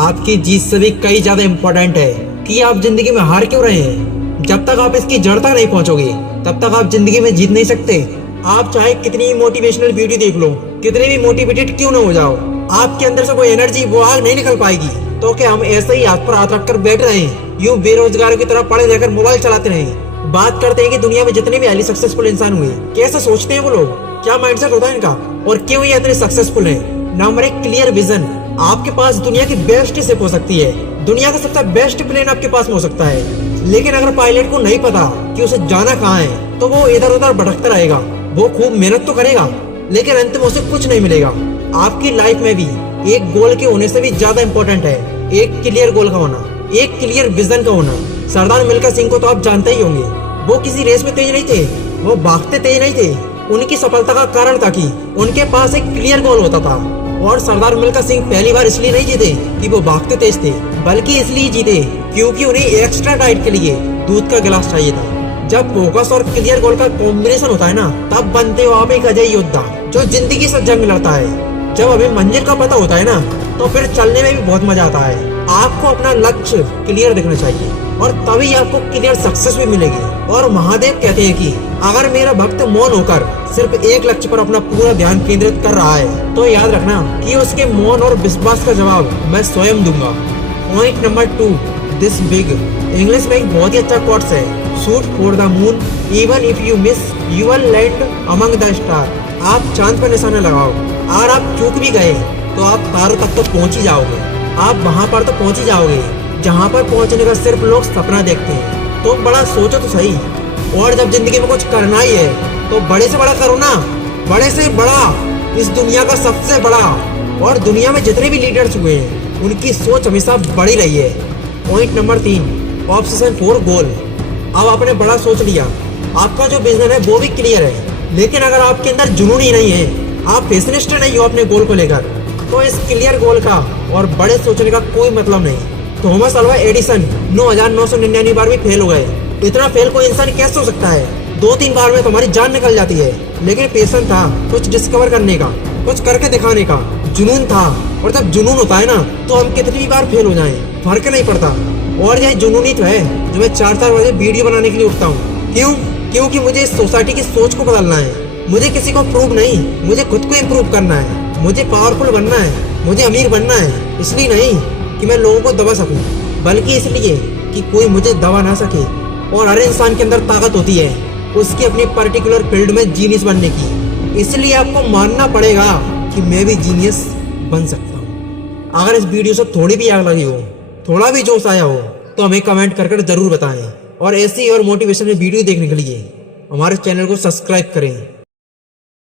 आपकी जीत से भी कई ज्यादा इम्पोर्टेंट है कि आप जिंदगी में हार क्यों रहे हैं। जब तक आप इसकी जड़ तक नहीं पहुंचोगे तब तक आप जिंदगी में जीत नहीं सकते। आप चाहे कितनी ही मोटिवेशनल वीडियो देख लो, कितने भी मोटिवेटेड क्यों ना हो जाओ, आपके अंदर से कोई एनर्जी, वो आग नहीं निकल पाएगी। तो क्या हम ऐसे ही हाथ पर हाथ रखकर बैठ रहे हैं, यूं बेरोजगारों की तरह पड़े रहकर मोबाइल चलाते रहें। बात करते हैं कि दुनिया में जितने भी हाईली सक्सेसफुल इंसान हुए, कैसे सोचते हैं वो लोग, क्या माइंडसेट होता है इनका, और क्यों ये इतने सक्सेसफुल हैं। Number 1, clear vision. आपके पास दुनिया की बेस्ट शिप हो सकती है, दुनिया का सबसे बेस्ट प्लेन आपके पास हो सकता है, लेकिन अगर पायलट को नहीं पता कि उसे जाना कहाँ है तो वो इधर उधर भटकता रहेगा। वो खूब मेहनत तो करेगा लेकिन अंत में उसे कुछ नहीं मिलेगा। आपकी लाइफ में भी एक गोल के होने से भी ज्यादा इम्पोर्टेंट है एक क्लियर गोल का होना, एक क्लियर विजन का होना। सरदार मिल्खा सिंह को तो आप जानते ही होंगे। वो किसी रेस में तेज नहीं थे, वो भागते तेज नहीं थे। उनकी सफलता का कारण था कि उनके पास एक क्लियर गोल होता था। और सरदार मिल्खा सिंह पहली बार इसलिए नहीं जीते कि वो भागते तेज थे, बल्कि इसलिए जीते क्योंकि उन्हें एक्स्ट्रा डाइट के लिए दूध का गिलास चाहिए था। जब फोकस और क्लियर गोल का कॉम्बिनेशन होता है ना, तब बनते हो आप एक अजय योद्धा जो जिंदगी से जंग लड़ता है। जब हमें मंजिल का पता होता है ना, तो फिर चलने में भी बहुत मजा आता है। आपको अपना लक्ष्य क्लियर दिखना चाहिए और तभी आपको क्लियर सक्सेस भी मिलेगी। और महादेव कहते हैं कि अगर मेरा भक्त मौन होकर सिर्फ एक लक्ष्य पर अपना पूरा ध्यान केंद्रित कर रहा है तो याद रखना कि उसके मौन और विश्वास का जवाब मैं स्वयं दूंगा। Point number 2, this big. English में एक बहुत ही अच्छा कोट्स है, shoot for the moon even if you miss you will land among the star. आप चांद पर निशाना लगाओ, अगर आप चूक भी गए तो आप तारों तक तो पहुंच ही जाओगे। आप वहां पर तो पहुंच ही जाओगे जहां पर पहुंचने का सिर्फ लोग सपना देखते हैं। तो बड़ा सोचो तो सही। और जब जिंदगी में कुछ करना ही है तो बड़े से बड़ा करो ना, बड़े से बड़ा, इस दुनिया का सबसे बड़ा। और दुनिया में जितने भी लीडर्स हुए हैं उनकी सोच हमेशा बड़ी रही है। पॉइंट नंबर 3, ऑब्सेशन फॉर गोल। अब आपने बड़ा सोच लिया, आपका जो विजन है वो भी क्लियर है, लेकिन अगर आपके अंदर जुनून ही नहीं है, आप पैशनेट नहीं हो अपने गोल को लेकर, तो इस क्लियर गोल का और बड़े सोचने का कोई मतलब नहीं। थॉमस अल्वा एडिसन 9999 बार भी फेल हो गए। इतना फेल कोई इंसान कैसे हो सकता है? 2-3 बार में तुम्हारी जान निकल जाती है, लेकिन पेशेंस था कुछ डिस्कवर करने का, कुछ करके दिखाने का, जुनून था। और जब जुनून होता है ना, तो हम कितनी भी बार फेल हो जाएं फर्क नहीं पड़ता। और यह जुनून ही तो है जो मैं 4-4 बजे वीडियो बनाने के लिए उठता हूँ। क्यों? क्योंकि मुझे इस सोसाइटी की सोच को बदलना है। मुझे किसी को प्रूव नहीं, मुझे खुद को इम्प्रूव करना है। मुझे पावरफुल बनना है, मुझे अमीर बनना है। इसलिए नहीं कि मैं लोगों को दबा सकूं, बल्कि इसलिए कि कोई मुझे दबा ना सके। और हर इंसान के अंदर ताकत होती है उसकी अपनी पर्टिकुलर फील्ड में जीनियस बनने की। इसलिए आपको मानना पड़ेगा कि मैं भी जीनियस बन सकता हूँ। अगर इस वीडियो से थोड़ी भी आग लगी हो, थोड़ा भी जोश आया हो, तो हमें कमेंट कर जरूर बताएं। और ऐसी और मोटिवेशनल वीडियो देखने के लिए हमारे चैनल को सब्सक्राइब करें।